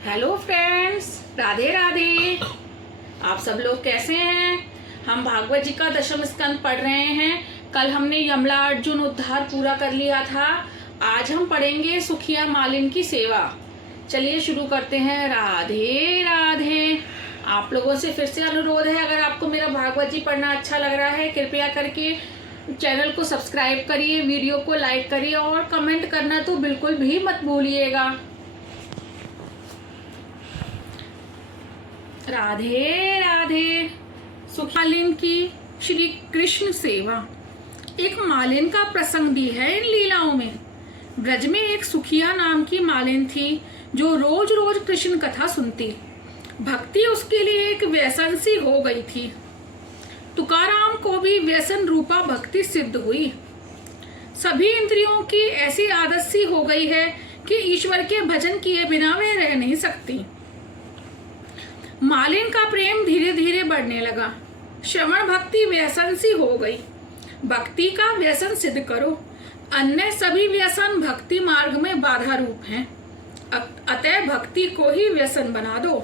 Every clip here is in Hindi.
Hello friends, Radhe Radhe. आप सब लोग कैसे हैं? हम भागवत जी का दशम स्कंद पढ़ रहे हैं। कल हमने यमला अर्जुन उद्धार पूरा कर लिया था। आज हम पढ़ेंगे सुखिया मालिन की सेवा। चलिए शुरू करते हैं। राधे राधे। आप लोगों से फिर से अनुरोध है, अगर आपको मेरा भागवत जी पढ़ना अच्छा लग रहा है, कृपया करके चैनल को सब्सक्राइब करिए, वीडियो को लाइक करिए और कमेंट करना तो बिल्कुल भी मत भूलिएगा। राधे राधे। सुखियालिन की श्री कृष्ण सेवा। एक मालिन का प्रसंग भी है इन लीलाओं में। ब्रज में एक सुखिया नाम की मालिन थी जो रोज रोज कृष्ण कथा सुनती। भक्ति उसके लिए एक व्यसन सी हो गई थी। तुकाराम को भी व्यसन रूपा भक्ति सिद्ध हुई। सभी इंद्रियों की ऐसी आदत सी हो गई है कि ईश्वर के भजन किए बिना वे रह नहीं सकती। मालिन का प्रेम धीरे धीरे बढ़ने लगा। श्रवण भक्ति व्यसन सी हो गई। भक्ति का व्यसन सिद्ध करो, अन्य सभी व्यसन भक्ति मार्ग में बाधा रूप हैं। अतः भक्ति को ही व्यसन बना दो।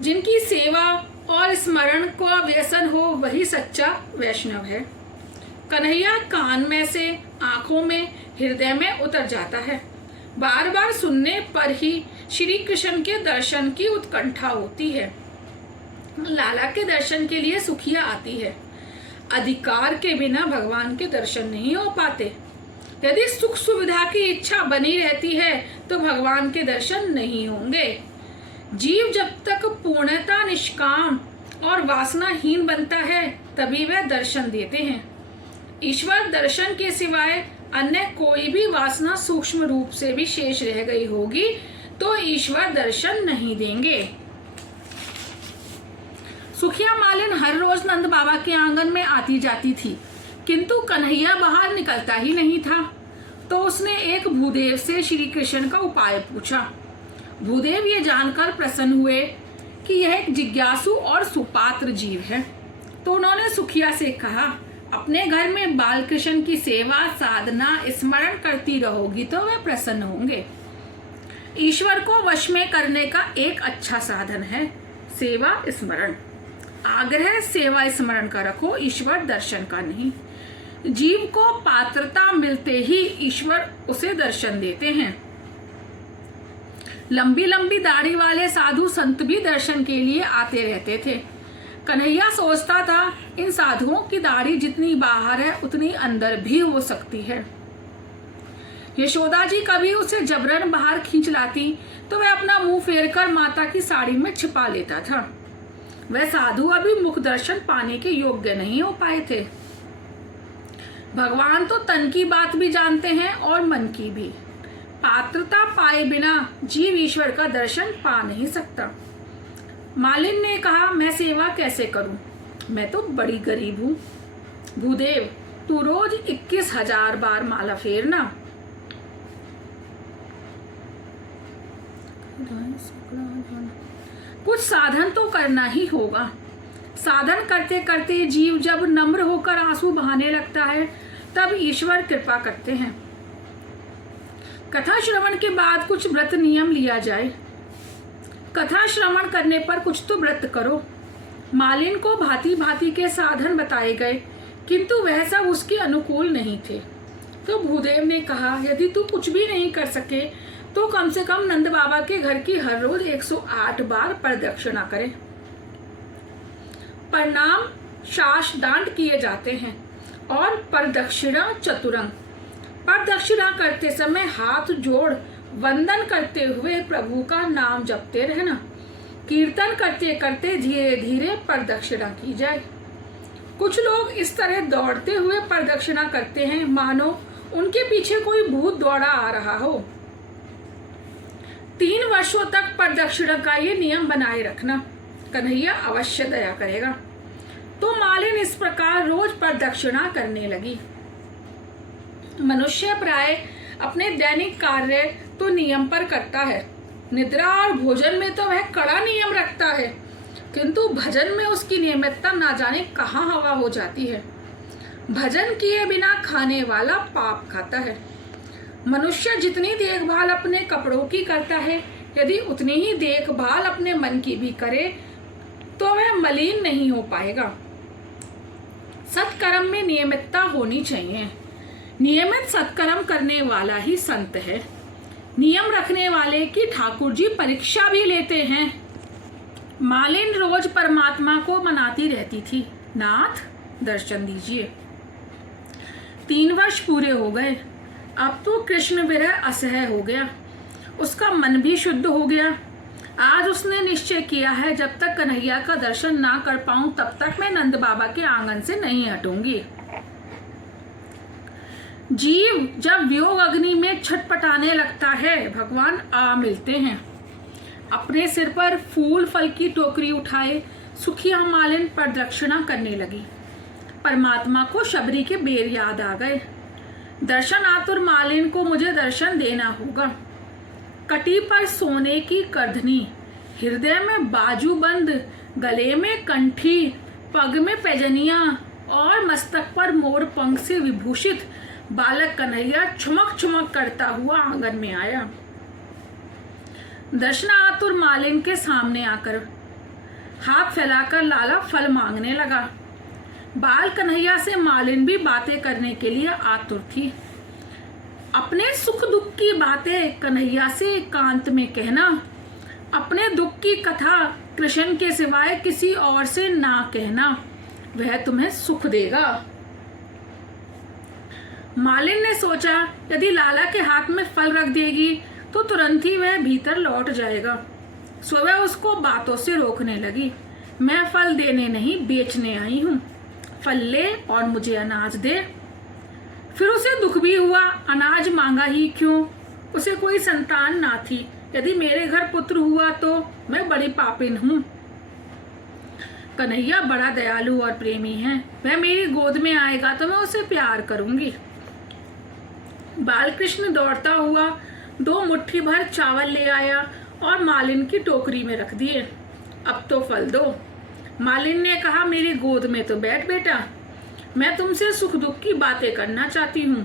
जिनकी सेवा और स्मरण का व्यसन हो वही सच्चा वैष्णव है। कन्हैया कान में से, आंखों में, हृदय में उतर जाता है। बार बार सुनने पर ही श्री कृष्ण के दर्शन की उत्कंठा होती है। लाला के दर्शन के लिए सुखिया आती है। अधिकार के बिना भगवान के दर्शन नहीं हो पाते। यदि सुख सुविधा की इच्छा बनी रहती है तो भगवान के दर्शन नहीं होंगे। जीव जब तक पूर्णता निष्काम और वासनाहीन बनता है तभी वह दर्शन देते हैं। ईश्वर दर्शन के सिवाय अन्य कोई भी वासना सूक्ष्म रूप से भी शेष रह गई होगी तो ईश्वर दर्शन नहीं देंगे। सुखिया मालिन हर रोज नंद बाबा के आंगन में आती जाती थी, किंतु कन्हैया बाहर निकलता ही नहीं था। तो उसने एक भूदेव से श्री कृष्ण का उपाय पूछा। भूदेव ये जानकर प्रसन्न हुए कि यह एक जिज्ञासु और सुपात्र जीव है। तो उन्होंने सुखिया से कहा, अपने घर में बाल कृष्ण की सेवा साधना स्मरण करती रहोगी तो वे प्रसन्न होंगे। ईश्वर को वश में करने का एक अच्छा साधन है सेवा स्मरण। आग्रह सेवा स्मरण का रखो, ईश्वर दर्शन का नहीं। जीव को पात्रता मिलते ही ईश्वर उसे दर्शन देते हैं। लंबी लंबी दाढ़ी वाले साधु संत भी दर्शन के लिए आते रहते थे। कन्हैया सोचता था इन साधुओं की दाढ़ी जितनी बाहर है उतनी अंदर भी हो सकती है। यशोदा जी कभी उसे जबरन बाहर खींच लाती तो वह अपना मुंह फेरकर माता की साड़ी में छिपा लेता था। वह साधु अभी मुख दर्शन पाने के योग्य नहीं हो पाए थे। भगवान तो तन की बात भी जानते हैं और मन की भी। पात्रता पाए बिना जीव ईश्वर का दर्शन पा नहीं सकता। मालिन ने कहा, मैं सेवा कैसे करूं? मैं तो बड़ी गरीब हूं। भूदेव, तू रोज 21,000 बार माला फेरना। कुछ साधन तो करना ही होगा। साधन करते करते जीव जब नम्र होकर आंसू बहाने लगता है तब ईश्वर कृपा करते हैं। कथा श्रवण के बाद कुछ व्रत नियम लिया जाए। कथा श्रवण करने पर कुछ तो व्रत करो। मालिन को भांति भांति के साधन बताए गए किंतु वह सब उसके अनुकूल नहीं थे। तो भूदेव ने कहा, यदि तू कुछ भी नहीं कर सके तो कम से कम नंद बाबा के घर की हर रोज 108 बार प्रदक्षिणा करे। प्रणाम शासदांड किए जाते हैं और प्रदक्षिणा चतुरंग। प्रदक्षिणा करते समय हाथ जोड़ वंदन करते हुए प्रभु का नाम जपते रहना। कीर्तन करते करते धीरे धीरे प्रदक्षिणा की जाए। कुछ लोग इस तरह दौड़ते हुए प्रदक्षिणा करते हैं मानो उनके पीछे कोई भूत दौड़ा आ रहा हो। 3 वर्षों तक प्रदक्षिणा का ये नियम बनाए रखना, कन्हैया अवश्य दया करेगा। तो मालिन इस प्रकार रोज प्रदक्षिणा करने लगी। मनुष्य प्राय अपने दैनिक कार्य तो नियम पर करता है। निद्रा और भोजन में तो वह कड़ा नियम रखता है, किंतु भजन में उसकी नियमितता ना जाने कहाँ हवा हो जाती है। भजन किए बिना खाने वाला पाप खाता है। मनुष्य जितनी देखभाल अपने कपड़ों की करता है यदि उतनी ही देखभाल अपने मन की भी करे तो वह मलिन नहीं हो पाएगा। सत्कर्म में नियमितता होनी चाहिए। नियमित सत्कर्म करने वाला ही संत है। नियम रखने वाले की ठाकुर जी परीक्षा भी लेते हैं। मालिन रोज परमात्मा को मनाती रहती थी, नाथ दर्शन दीजिए। 3 वर्ष पूरे हो गए। अब तो कृष्ण विरह असह्य हो गया। उसका मन भी शुद्ध हो गया। आज उसने निश्चय किया है, जब तक कन्हैया का दर्शन ना कर पाऊं तब तक मैं नंद बाबा के आंगन से नहीं हटूंगी। जीव जब वियोग अग्नि में छटपटाने लगता है, भगवान आ मिलते हैं। अपने सिर पर फूल फल की टोकरी उठाए सुखिया मालिन प्रदक्षिणा करने लगी। परमात्मा को शबरी के बेर याद आ गए। दर्शन आतुर मालिन को मुझे दर्शन देना होगा। कटी पर सोने की करधनी, हृदय में बाजूबंद, गले में कंठी, पग में पैजनिया और मस्तक पर मोर पंख से विभूषित बालक कन्हैया चमक चमक करता हुआ आंगन में आया। दर्शन आतुर मालिन के सामने आकर हाथ फैलाकर लाला फल मांगने लगा। बाल कन्हैया से मालिन भी बातें करने के लिए आतुर थी। अपने सुख दुख की बातें कन्हैया से एकांत में कहना, अपने दुख की कथा कृष्ण के सिवाय किसी और से ना कहना, वह तुम्हें सुख देगा। मालिन ने सोचा, यदि लाला के हाथ में फल रख देगी तो तुरंत ही वह भीतर लौट जाएगा। सो वह उसको बातों से रोकने लगी। मैं फल देने नहीं, बेचने आई हूँ। फल ले और मुझे अनाज दे। फिर उसे दुख भी हुआ, अनाज मांगा ही क्यों? उसे कोई संतान ना थी। यदि मेरे घर पुत्र हुआ तो मैं बड़ी पापिन हूँ। कन्हैया बड़ा दयालु और प्रेमी है। वह मेरी गोद में आएगा तो मैं उसे प्यार करूंगी। बालकृष्ण दौड़ता हुआ 2 मुट्ठी भर चावल ले आया और मालिन की टोकरी में रख दिए। अब तो फल दो। मालिन ने कहा, मेरी गोद में तो बैठ बेटा, मैं तुमसे सुख दुख की बातें करना चाहती हूँ।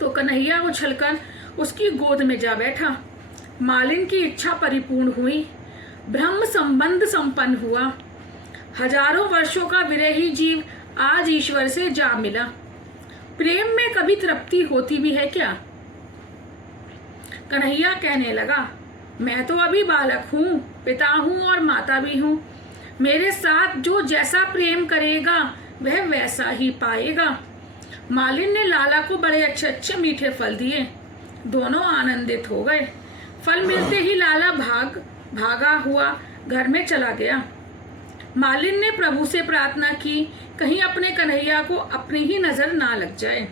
तो कन्हैया उछलकर उसकी गोद में जा बैठा। मालिन की इच्छा परिपूर्ण हुई। ब्रह्म संबंध संपन्न हुआ। हजारों वर्षों का विरही जीव आज ईश्वर से जा मिला। प्रेम में कभी तृप्ति होती भी है क्या? कन्हैया कहने लगा, मैं तो अभी बालक हूँ, पिता हूँ और माता भी हूँ। मेरे साथ जो जैसा प्रेम करेगा वह वैसा ही पाएगा। मालिन ने लाला को बड़े अच्छे अच्छे मीठे फल दिए। दोनों आनंदित हो गए। फल मिलते ही लाला भागा हुआ घर में चला गया। मालिन ने प्रभु से प्रार्थना की, कहीं अपने कन्हैया को अपनी ही नजर ना लग जाए।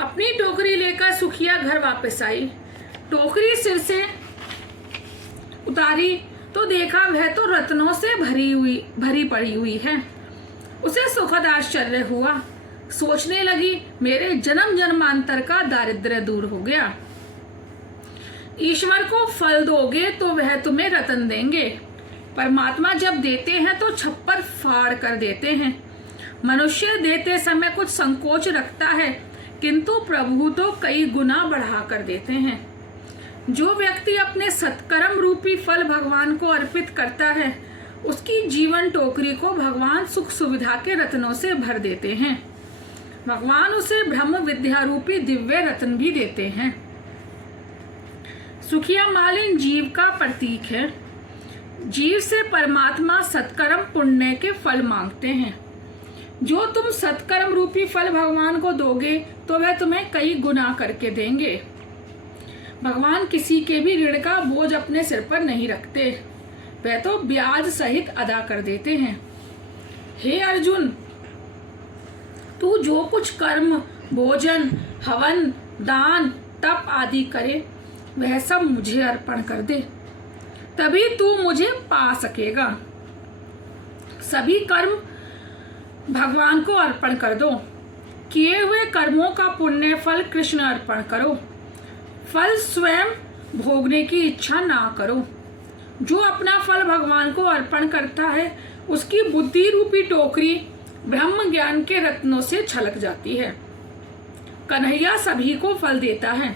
अपनी टोकरी लेकर सुखिया घर वापस आई। टोकरी सिर से उतारी तो देखा वह तो रत्नों से भरी पड़ी हुई है। उसे सुखद आश्चर्य हुआ। सोचने लगी, मेरे जन्म जन्मांतर का दारिद्र्य दूर हो गया। ईश्वर को फल दोगे तो वह तुम्हें रतन देंगे। परमात्मा जब देते हैं तो छप्पर फाड़ कर देते हैं। मनुष्य देते समय कुछ संकोच रखता है, किंतु प्रभु तो कई गुना बढ़ा कर देते हैं। जो व्यक्ति अपने सत्कर्म रूपी फल भगवान को अर्पित करता है, उसकी जीवन टोकरी को भगवान सुख सुविधा के रत्नों से भर देते हैं। भगवान उसे ब्रह्म विद्या रूपी दिव्य रत्न भी देते हैं। सुखिया मालिन जीव का प्रतीक है। जीव से परमात्मा सत्कर्म पुण्य के फल मांगते हैं। जो तुम सत्कर्म रूपी फल भगवान को दोगे तो वह तुम्हें कई गुना करके देंगे। भगवान किसी के भी ऋण का बोझ अपने सिर पर नहीं रखते, वह तो ब्याज सहित अदा कर देते हैं। हे अर्जुन, तू जो कुछ कर्म, भोजन, हवन, दान, तप आदि करे वह सब मुझे अर्पण कर दे, तभी तू मुझे पा सकेगा। सभी कर्म भगवान को अर्पण कर दो। किए हुए कर्मों का पुण्य फल कृष्ण अर्पण करो। फल स्वयं भोगने की इच्छा ना करो। जो अपना फल भगवान को अर्पण करता है उसकी बुद्धि रूपी टोकरी ब्रह्म ज्ञान के रत्नों से छलक जाती है। कन्हैया सभी को फल देता है।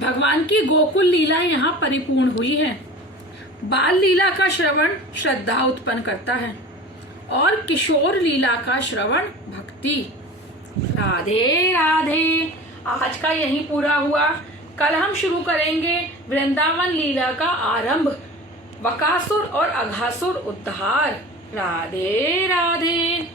भगवान की गोकुल लीला यहाँ परिपूर्ण हुई है। बाल लीला का श्रवण श्रद्धा उत्पन्न करता है और किशोर लीला का श्रवण भक्ति। राधे राधे। आज का यही पूरा हुआ। कल हम शुरू करेंगे वृंदावन लीला का आरंभ, बकासुर और अघासुर उद्धार। राधे राधे।